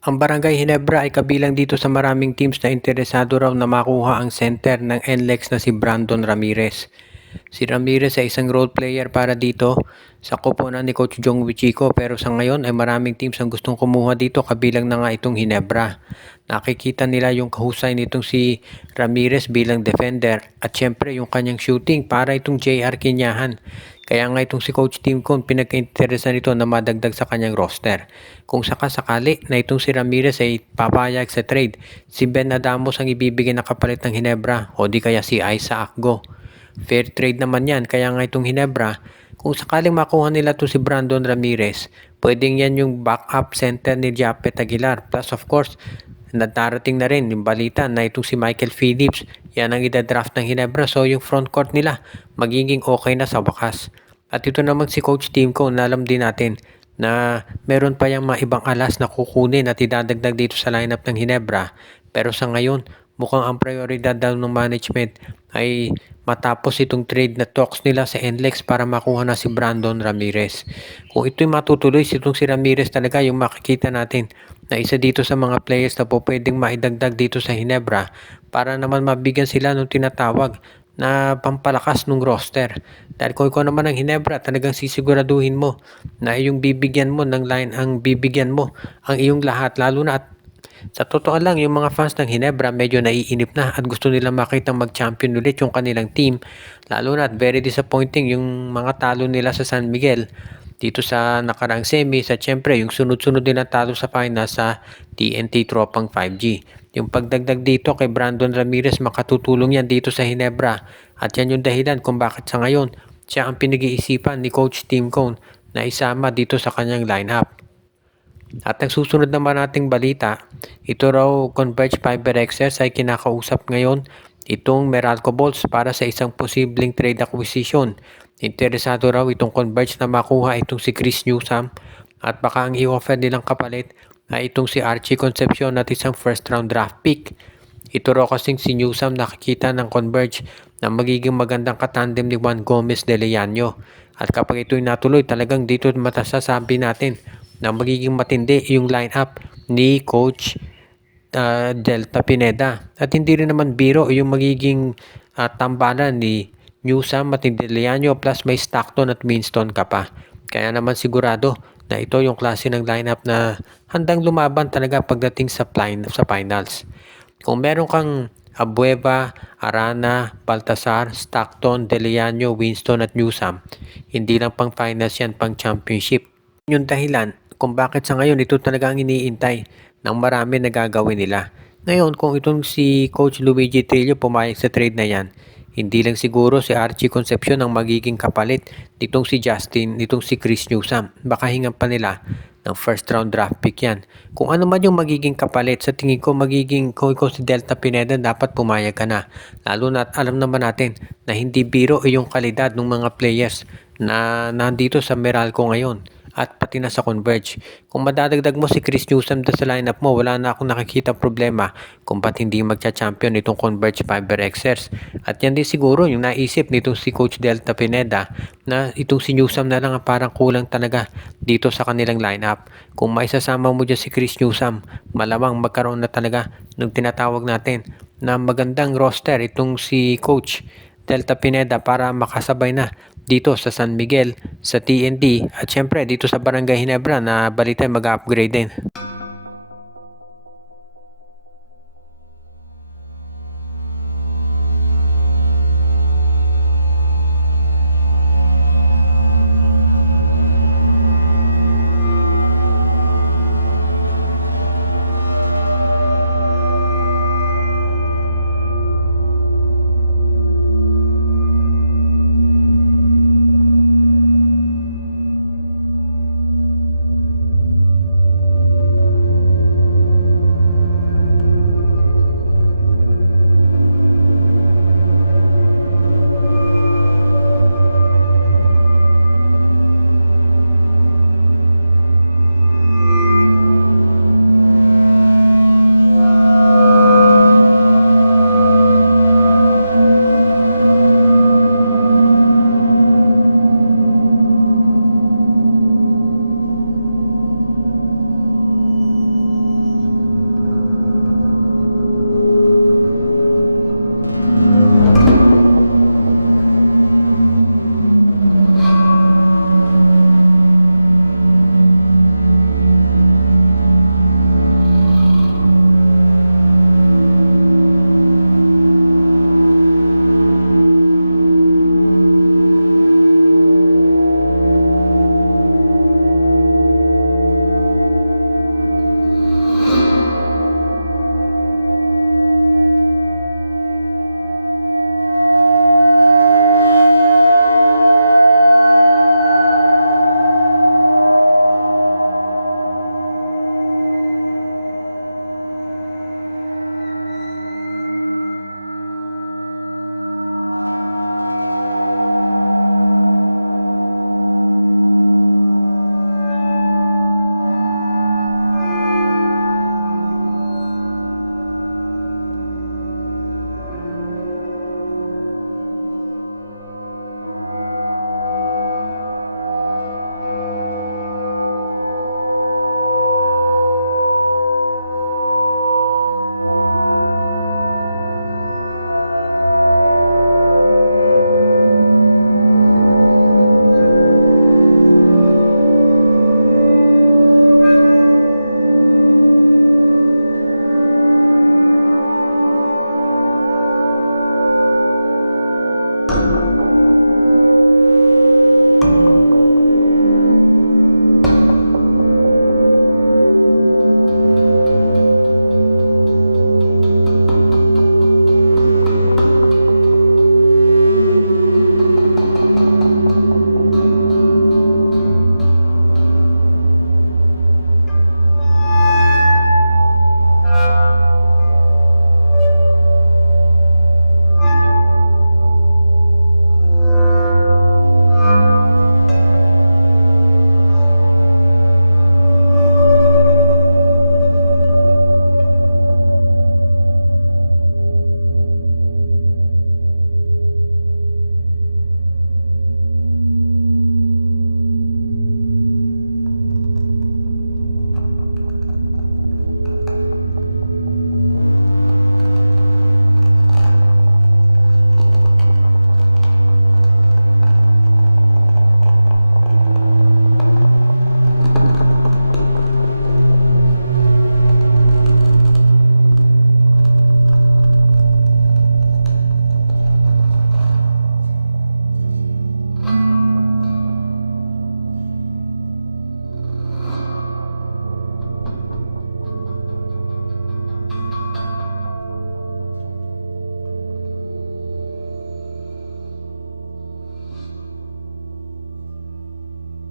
Ang Barangay Ginebra ay kabilang dito sa maraming teams na interesado raw na makuha ang center ng NLEX na si Brandon Ramirez. Si Ramirez ay isang role player para dito sa koponan ni Coach Jong Wichico, pero sa ngayon ay maraming teams ang gustong kumuha dito, kabilang na nga itong Ginebra. Nakikita nila yung kahusay nitong si Ramirez bilang defender at syempre yung kanyang shooting para itong JR Kinyahan. Kaya nga itong si Coach Tim Cone pinag-interesan nito na madagdag sa kanyang roster. Kung sakasakali na itong si Ramirez ay papayag sa trade, si Ben Adamos ang ibibigay na kapalit ng Ginebra o di kaya si Isa Akgo. Fair trade naman yan, kaya nga itong Ginebra, kung sakaling makuha nila to si Brandon Ramirez, pwedeng yan yung backup center ni Japet Aguilar. Plus of course, darating na rin yung balita na itong si Michael Phillips, yan ang ida-draft ng Ginebra. So yung front court nila, magiging okay na sa wakas. At ito naman si Coach Tim Cone, alam din natin na meron pa yung mga ibang alas na kukunin at idadagdag dito sa lineup ng Ginebra. Pero sa ngayon, mukhang ang prioridad daw ng management ay matapos itong trade na talks nila sa NLEX para makuha na si Brandon Ramirez. Kung ito'y matutuloy, itong si Ramirez talaga yung makikita natin na isa dito sa mga players na po pwedeng maidagdag dito sa Ginebra para naman mabigyan sila ng tinatawag na pampalakas ng roster. Dahil kung ikaw naman ang Ginebra, talagang sisiguraduhin mo na yung bibigyan mo ng line, ang bibigyan mo ang iyong lahat, lalo na at sa totoo lang, yung mga fans ng Ginebra medyo naiinip na at gusto nilang makitang mag-champion ulit yung kanilang team. Lalo na at very disappointing yung mga talo nila sa San Miguel dito sa nakaraang semis at syempre yung sunod-sunod nilang talo sa final sa TNT Tropang 5G. Yung pagdagdag dito kay Brandon Ramirez, makatutulong yan dito sa Ginebra at yan yung dahilan kung bakit sa ngayon siya ang pinag-iisipan ni Coach Tim Cone na isama dito sa kanyang lineup. At ang susunod naman nating balita, ito raw Converge Fiber Access ay kinakausap ngayon itong Meralco Bolts para sa isang posibleng trade acquisition. Interesado raw itong Converge na makuha itong si Chris Newsome at baka ang i-offer nilang kapalit ay itong si Archie Concepcion at isang first round draft pick. Ito raw kasing si Newsome nakikita ng Converge na magiging magandang katandem ni Juan Gomez de Leano. At kapag ito'y natuloy, talagang dito matasasabi natin na magiging matindi yung lineup ni Coach Delta Pineda. At hindi rin naman biro yung magiging tambalan ni Newsome at De Leano, plus may Stockton at Winston ka pa. Kaya naman sigurado na ito yung klase ng lineup na handang lumaban talaga pagdating sa finals. Kung meron kang Abueva, Arana, Baltasar, Stockton, De Leano, Winston at Newsome, hindi lang pang finals yan, pang championship. Yung dahilan kung bakit sa ngayon ito talaga ang iniintay ng marami na gagawin nila. Ngayon, kung itong si Coach Luigi Trillo pumayag sa trade na yan, hindi lang siguro si Archie Concepcion ang magiging kapalit nitong si Justin, nitong si Chris Newsome. Baka hingan pa nila ng first round draft pick yan. Kung ano man yung magiging kapalit, sa tingin ko magiging, kung ikaw si Delta Pineda, dapat pumayag ka na. Lalo na alam naman natin na hindi biro yung kalidad ng mga players na nandito sa Meralco ngayon at pati na sa Converge. Kung madadagdag mo si Chris Newsome sa lineup mo, wala na akong nakikita problema kung ba't hindi magcha-champion itong Converge Fiber Xers. At yan din siguro yung naisip nitong si Coach Delta Pineda na itong si Newsome na lang ang parang kulang talaga dito sa kanilang lineup. Kung maisasama mo dyan si Chris Newsome, malamang magkaroon na talaga ng tinatawag natin na magandang roster itong si Coach Delta Pineda para makasabay na dito sa San Miguel, sa TNT at syempre dito sa Barangay Ginebra na balita mag-upgrade din.